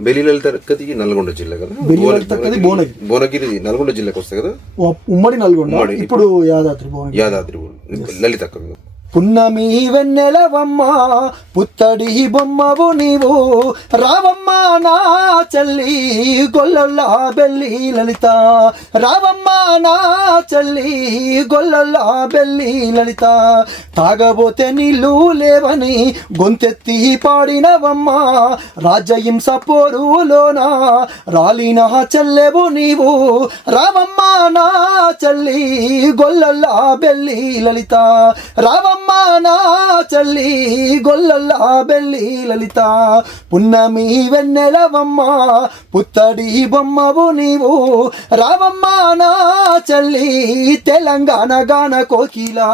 బెలి లలితకది నల్గొండ జిల్లా కదా? బెల్లి లలితక్కది భువనగిరి. భువనగిరి నల్గొండ జిల్లాకి వస్తాయి కదా? ఉమ్మడి నల్గొండ. ఇప్పుడు యాదాద్రి భువనగిరి. యాదాద్రి లలితక్క పున్నమి వెన్నెలవమ్మ పుత్తడి బొమ్మవు నీవు. రావమ్మ నా చల్లి గొల్లల్లా బెల్లి లలిత. రావమ్మ నా చల్లి గొల్లల్లా బెల్లి లలిత. తాగబోతే నీళ్ళు లేవని గొంతెత్తి పాడినవమ్మ. రాజహింస పోరులోన రాలిన చెల్లెవు నీవు. రావమ్మ నా చల్లి గొల్లల్లా బెల్లి లలిత. రావమ్మ చల్లి గొల్లల్లా బెల్లి లలిత. పున్నమి వెన్నెలవమ్మ పుత్తడి బొమ్మవు నీవు. రావమ్మ నా చల్లి తెలంగాణ గాన కోకిలా.